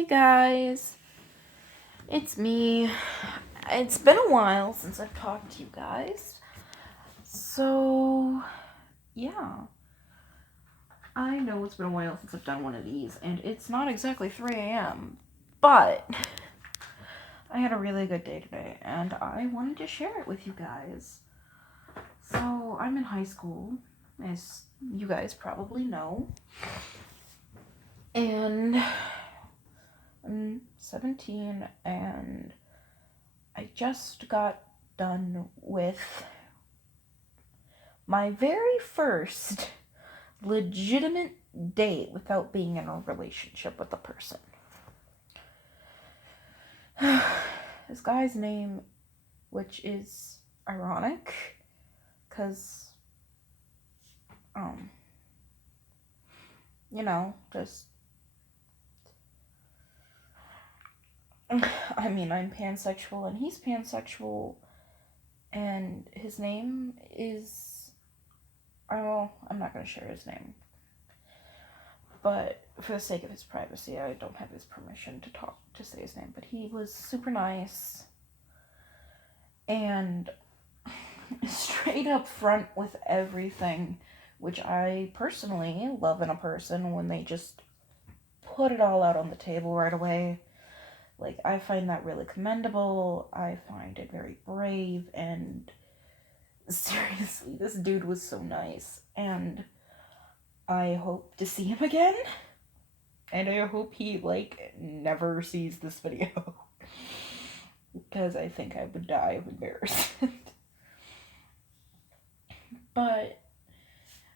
Hey guys, it's me. It's been a while since I've talked to you guys. So, yeah. I know it's been a while since I've done one of these, and it's not exactly 3 a.m., but I had a really good day today, and I wanted to share it with you guys. So, I'm in high school, as you guys probably know, and I'm 17, and I just got done with my very first legitimate date without being in a relationship with a person. This guy's name, which is ironic, because, just, I'm pansexual and he's pansexual, and his name is, I'm not going to share his name, but for the sake of his privacy, I don't have his permission to say his name, but he was super nice, and straight up front with everything, which I personally love in a person when they just put it all out on the table right away. Like, I find that really commendable. I find it very brave, and seriously, this dude was so nice, and I hope to see him again, and I hope he, never sees this video, because I think I would die of embarrassment. But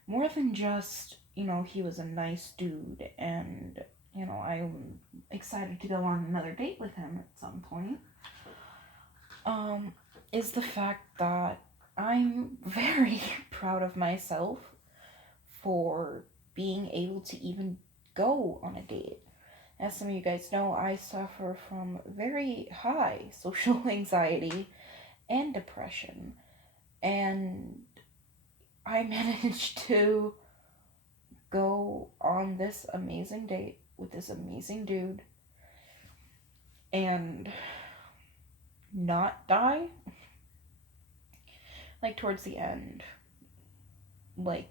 more than just, he was a nice dude, and, I'm excited to go on another date with him at some point, is the fact that I'm very proud of myself for being able to even go on a date. As some of you guys know, I suffer from very high social anxiety and depression, and I managed to go on this amazing date with this amazing dude and not die. Like, towards the end, I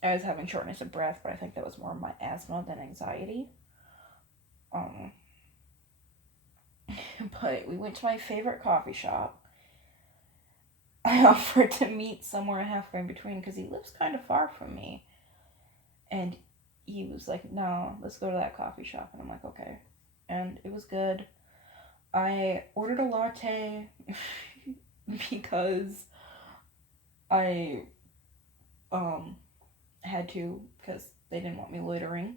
was having shortness of breath, but I think that was more my asthma than anxiety. But we went to my favorite coffee shop. I offered to meet somewhere halfway in between because he lives kind of far from me. And he was like, no, let's go to that coffee shop. And I'm like, okay. And it was good. I ordered a latte because I had to, because they didn't want me loitering.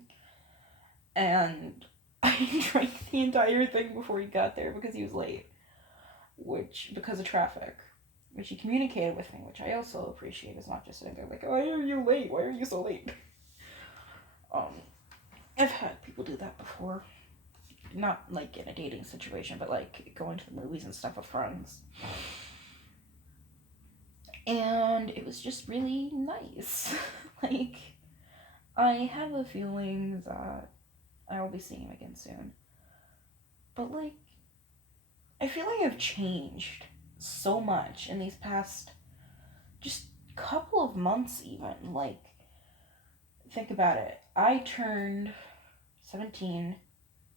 And I drank the entire thing before he got there because he was late, because of traffic, which he communicated with me, which I also appreciate. It's not just sitting there like, why are you late? Why are you so late? I've had people do that before. Not like in a dating situation, but like going to the movies and stuff with friends. And it was just really nice. I have a feeling that I will be seeing him again soon. But I feel like I've changed so much in these past just couple of months even. Think about it. I turned 17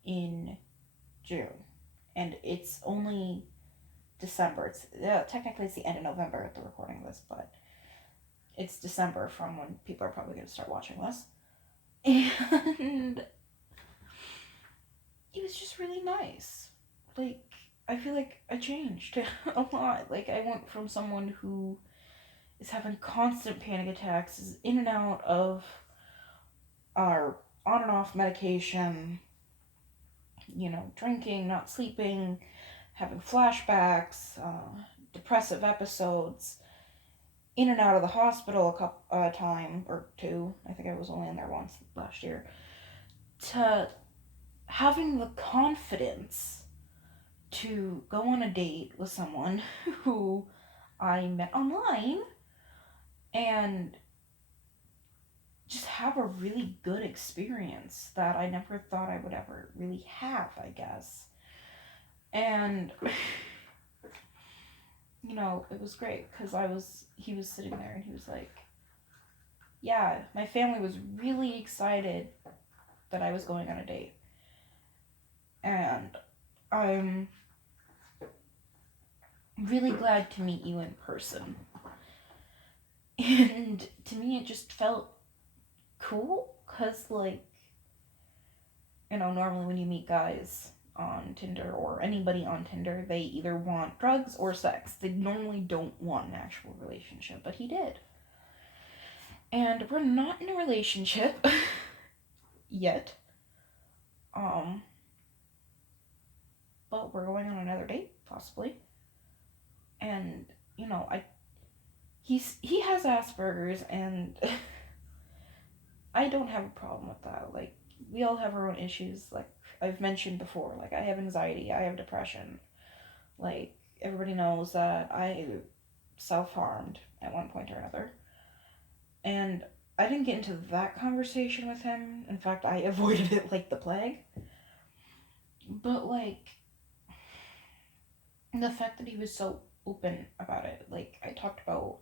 in June, and it's only December. Technically it's the end of November at the recording of this, but it's December from when people are probably going to start watching this. And it was just really nice. I feel like I changed a lot. I went from someone who is having constant panic attacks, is in and out of our on and off medication, drinking, not sleeping, having flashbacks, depressive episodes, in and out of the hospital a time or two. I think I was only in there once last year. To having the confidence to go on a date with someone who I met online and just have a really good experience that I never thought I would ever really have, I guess. And it was great because he was sitting there and he was like, yeah, my family was really excited that I was going on a date. And I'm really glad to meet you in person. And to me, it just felt cool because, like, normally when you meet guys on Tinder or anybody on Tinder, they either want drugs or sex. They normally don't want an actual relationship, but he did. And we're not in a relationship yet. But we're going on another date, possibly. And, he has Asperger's, and I don't have a problem with that. Like, we all have our own issues. Like I've mentioned before, like I have anxiety, I have depression. Like everybody knows that I self-harmed at one point or another. And I didn't get into that conversation with him. In fact, I avoided it like the plague. But like the fact that he was so open about it, like I talked about,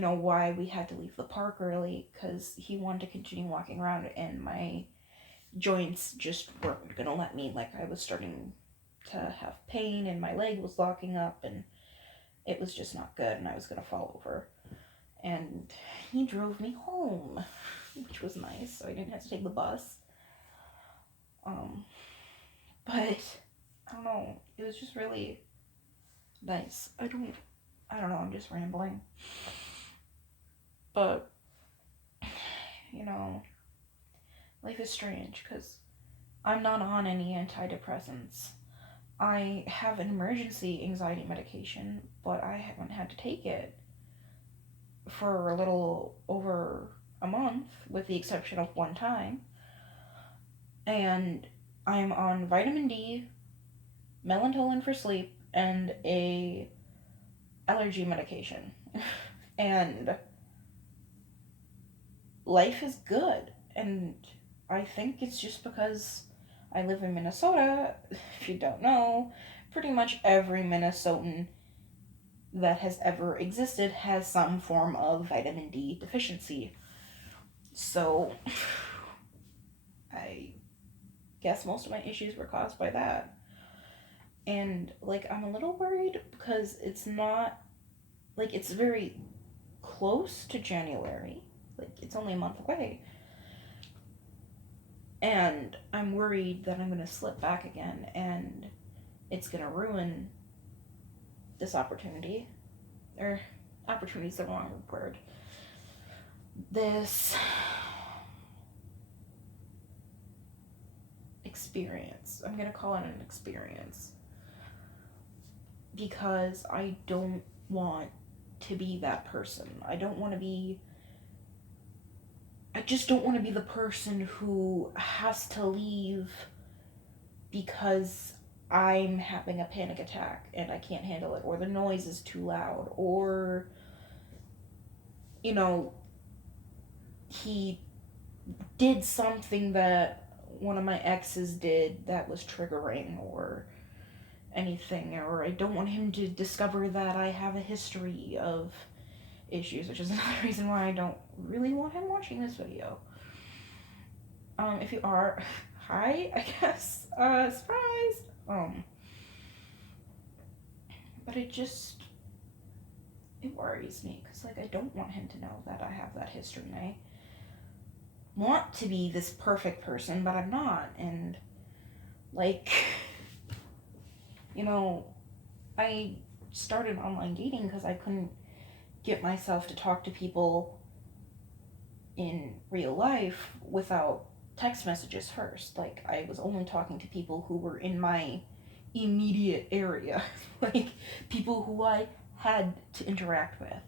why we had to leave the park early because he wanted to continue walking around and my joints just weren't gonna let me. Like I was starting to have pain and my leg was locking up and it was just not good and I was gonna fall over. And he drove me home, which was nice, so I didn't have to take the bus. But I don't know, it was just really nice. I don't know, I'm just rambling. But life is strange because I'm not on any antidepressants. I have an emergency anxiety medication, but I haven't had to take it for a little over a month, with the exception of one time. And I'm on vitamin D, melatonin for sleep, and a allergy medication. And life is good. And I think it's just because I live in Minnesota. If you don't know, pretty much every Minnesotan that has ever existed has some form of vitamin D deficiency. So, I guess most of my issues were caused by that. And, like, I'm a little worried because it's not, like, it's very close to January. Like, it's only a month away. And I'm worried that I'm going to slip back again and it's going to ruin this opportunity. Or, opportunity is the wrong word. This experience. I'm going to call it an experience. Because I don't want to be that person. I just don't want to be the person who has to leave because I'm having a panic attack and I can't handle it, or the noise is too loud, or, he did something that one of my exes did that was triggering, or anything, or I don't want him to discover that I have a history of issues, which is another reason why I don't really want him watching this video. If you are, hi, I guess, surprise. But it worries me, because, like, I don't want him to know that I have that history, and I want to be this perfect person, but I'm not, and, like, I started online dating because I couldn't get myself to talk to people in real life without text messages first. Like, I was only talking to people who were in my immediate area, like people who I had to interact with.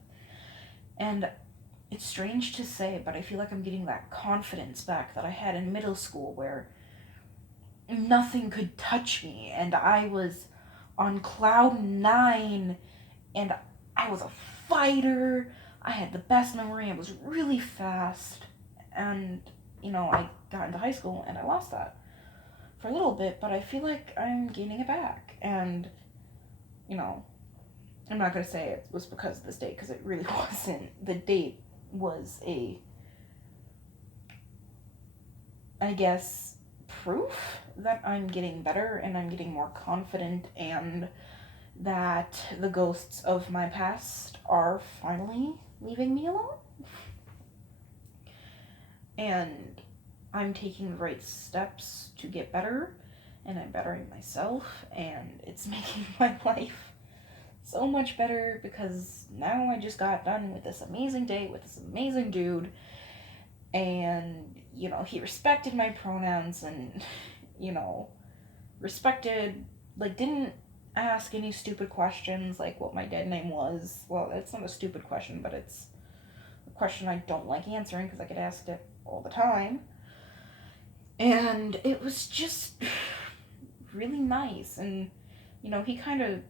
And it's strange to say, but I feel like I'm getting that confidence back that I had in middle school, where nothing could touch me and I was on cloud nine and I was a fighter. I had the best memory. I was really fast. And, I got into high school and I lost that for a little bit, but I feel like I'm gaining it back. And, you know, I'm not going to say it was because of this date, because it really wasn't. The date was I guess, proof that I'm getting better and I'm getting more confident and that the ghosts of my past are finally leaving me alone. And I'm taking the right steps to get better, and I'm bettering myself, and it's making my life so much better because now I just got done with this amazing date with this amazing dude, and, he respected my pronouns and, you know, respected, like, didn't ask any stupid questions like what my dead name was. Well, it's not a stupid question, but it's a question I don't like answering because I get asked it all the time. And it was just really nice. And, he kind of,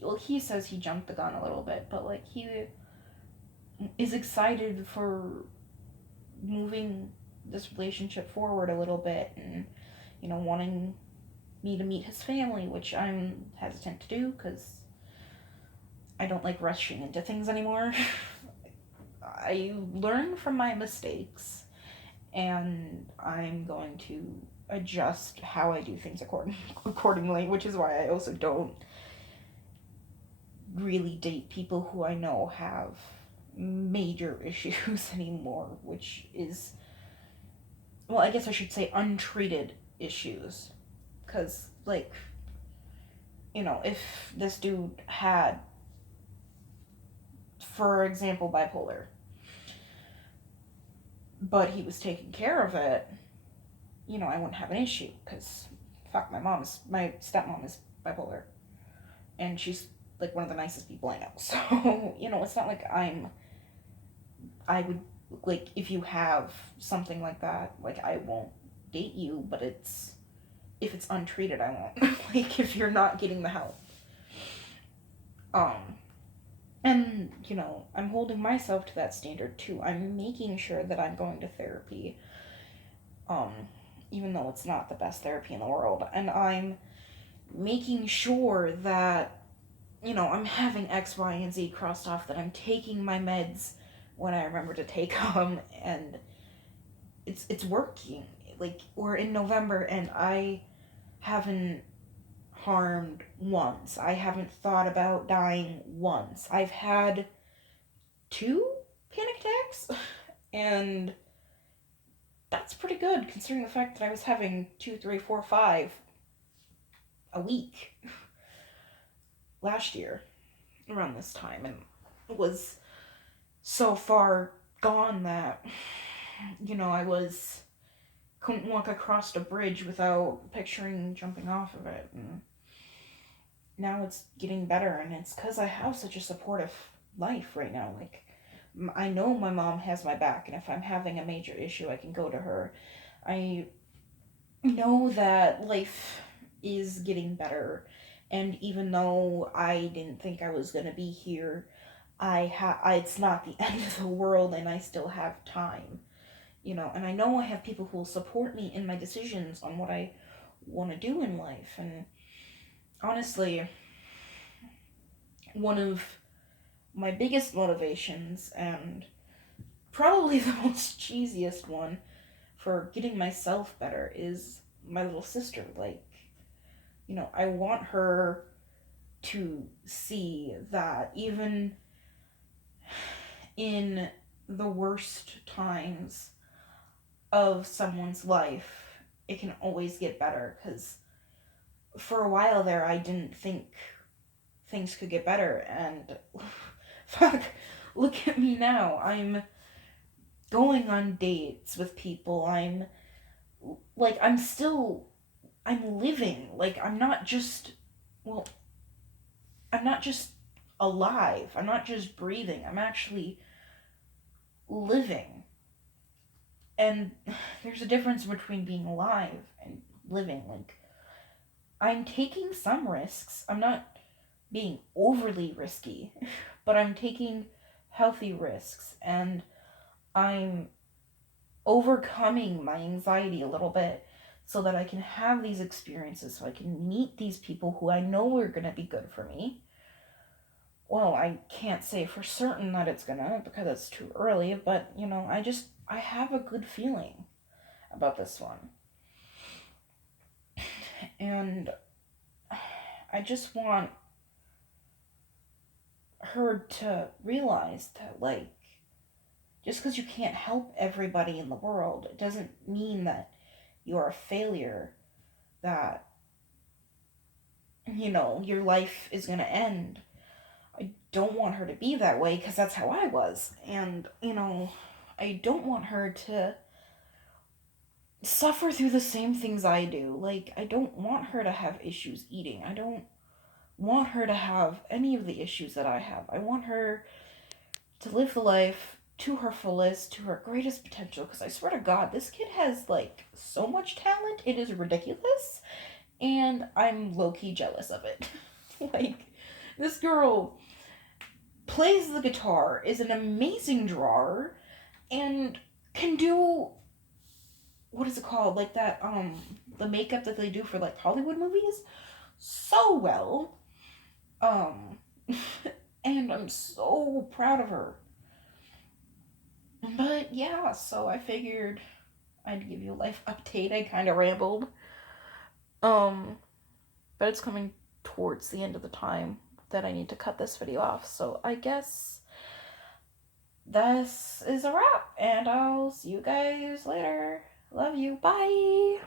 well, he says he jumped the gun a little bit, but, like, he is excited for moving this relationship forward a little bit and, wanting me to meet his family, which I'm hesitant to do because I don't like rushing into things anymore. I learn from my mistakes, and I'm going to adjust how I do things accordingly, which is why I also don't really date people who I know have major issues anymore, which is, well, I guess I should say untreated issues. Because, like, if this dude had, for example, bipolar, but he was taking care of it, I wouldn't have an issue. Because, fuck, my stepmom is bipolar. And she's, like, one of the nicest people I know. So, it's not like I would, like, if you have something like that, like, I won't date you, but if it's untreated, I won't. Like, if you're not getting the help. And, I'm holding myself to that standard, too. I'm making sure that I'm going to therapy, even though it's not the best therapy in the world. And I'm making sure that, I'm having X, Y, and Z crossed off, that I'm taking my meds when I remember to take them, and it's working. Like, we're in November, and I haven't harmed once. I haven't thought about dying once. I've had 2 panic attacks, and that's pretty good considering the fact that I was having 2, 3, 4, 5 a week last year around this time, and it was so far gone that, I couldn't walk across a bridge without picturing jumping off of it. And now it's getting better, and it's because I have such a supportive life right now. Like, I know my mom has my back, and if I'm having a major issue, I can go to her. I know that life is getting better, and even though I didn't think I was gonna be here, it's not the end of the world, and I still have time. And I know I have people who will support me in my decisions on what I want to do in life. And honestly, one of my biggest motivations, and probably the most cheesiest one for getting myself better, is my little sister. Like, I want her to see that even in the worst times of someone's life, it can always get better. Because for a while there, I didn't think things could get better, and fuck, look at me now. I'm going on dates with people. I'm living. Like, well, I'm not just alive. I'm not just breathing. I'm actually living. And there's a difference between being alive and living. Like, I'm taking some risks. I'm not being overly risky, but I'm taking healthy risks, and I'm overcoming my anxiety a little bit so that I can have these experiences, so I can meet these people who I know are going to be good for me. Well, I can't say for certain that it's gonna because it's too early, but I have a good feeling about this one. And I just want her to realize that, like, just because you can't help everybody in the world, it doesn't mean that you're a failure, that, your life is gonna end. I don't want her to be that way because that's how I was. And, I don't want her to suffer through the same things I do. Like, I don't want her to have issues eating. I don't want her to have any of the issues that I have. I want her to live the life to her fullest, to her greatest potential. Because I swear to God, this kid has, like, so much talent. It is ridiculous. And I'm low key jealous of it. Like, this girl plays the guitar, is an amazing drawer, and can do, what is it called? Like that, the makeup that they do for, like, Hollywood movies so well. Um, and I'm so proud of her. But yeah, so I figured I'd give you a life update. I kind of rambled. Um, but it's coming towards the end of the time that I need to cut this video off. So I guess this is a wrap, and I'll see you guys later. Love you. Bye.